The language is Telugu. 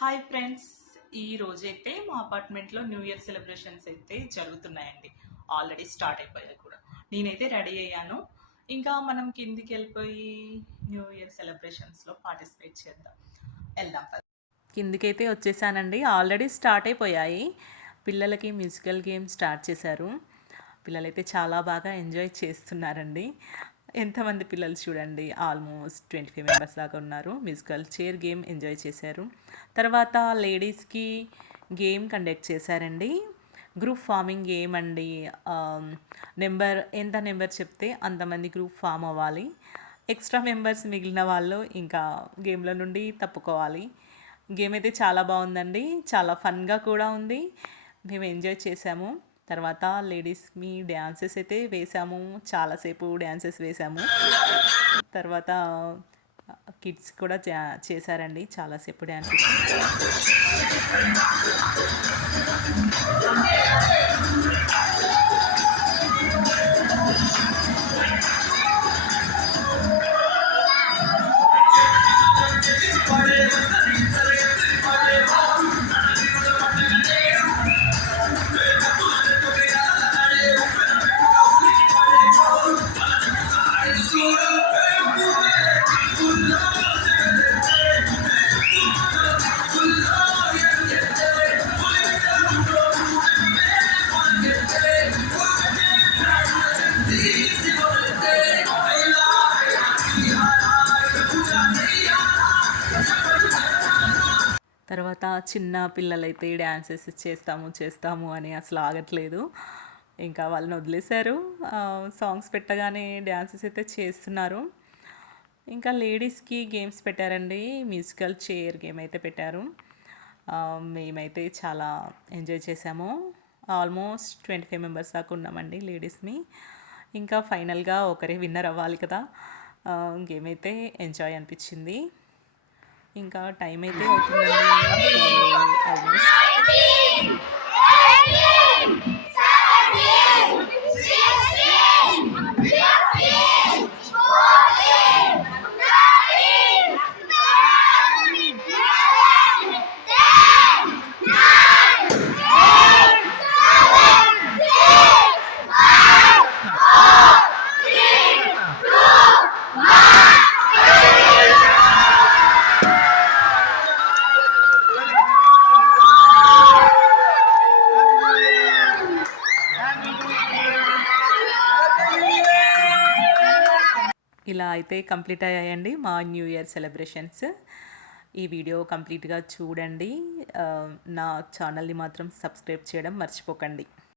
హాయ్ ఫ్రెండ్స్, ఈ రోజైతే మా అపార్ట్మెంట్లో న్యూ ఇయర్ సెలబ్రేషన్స్ అయితే జరుగుతున్నాయండి. ఆల్రెడీ స్టార్ట్ అయిపోయాయి కూడా. నేనైతే రెడీ అయ్యాను. ఇంకా మనం కిందికి వెళ్ళిపోయి న్యూ ఇయర్ సెలబ్రేషన్స్లో పార్టిసిపేట్ చేద్దాం. వెళ్దాం. కిందికైతే వచ్చేసానండి. ఆల్రెడీ స్టార్ట్ అయిపోయాయి. పిల్లలకి మ్యూజికల్ గేమ్ స్టార్ట్ చేశారు. పిల్లలైతే చాలా బాగా ఎంజాయ్ చేస్తున్నారండి. ఎంతమంది పిల్లలు చూడండి, ఆల్మోస్ట్ 25 మెంబర్స్ దాకా ఉన్నారు. మ్యూజికల్ చైర్ గేమ్ ఎంజాయ్ చేశారు. తర్వాత లేడీస్కి గేమ్ కండక్ట్ చేశారండి. గ్రూప్ ఫార్మింగ్ గేమ్ అండి. ఎంత నెంబర్ చెప్తే అంతమంది గ్రూప్ ఫామ్ అవ్వాలి. ఎక్స్ట్రా మెంబర్స్ మిగిలిన వాళ్ళు ఇంకా గేమ్లో నుండి తప్పుకోవాలి. గేమ్ అయితే చాలా బాగుందండి. చాలా ఫన్గా కూడా ఉంది. మేము ఎంజాయ్ చేసాము. తర్వాత లేడీస్కి డ్యాన్సెస్ అయితే వేసాము. చాలాసేపు డ్యాన్సెస్ వేసాము. తర్వాత కిడ్స్ కూడా చేశారండి చాలాసేపు డ్యాన్సెస్. తర్వాత చిన్న పిల్లలైతే డ్యాన్సెస్ చేస్తాము అని అసలు ఆగట్లేదు. ఇంకా వాళ్ళని వదిలేశారు. సాంగ్స్ పెట్టగానే డ్యాన్సెస్ అయితే చేస్తున్నారు. ఇంకా లేడీస్కి గేమ్స్ పెట్టారండి. మ్యూజికల్ చైర్ గేమ్ అయితే పెట్టారు. మేమైతే చాలా ఎంజాయ్ చేసాము. ఆల్మోస్ట్ 25 మెంబర్స్ దాకా ఉన్నామండి లేడీస్ని. ఇంకా ఫైనల్గా ఒకరే విన్నర్ అవ్వాలి కదా. గేమ్ అయితే ఎంజాయ్ అనిపించింది. ఇంకా టైం అయితే అవుతుందండి ఆల్మోస్ట్. ఇలా అయితే కంప్లీట్ అయ్యాయండి మా న్యూ ఇయర్ సెలబ్రేషన్స్. ఈ వీడియో కంప్లీట్గా చూడండి. నా ఛానల్ని మాత్రం సబ్స్క్రైబ్ చేయడం మర్చిపోకండి.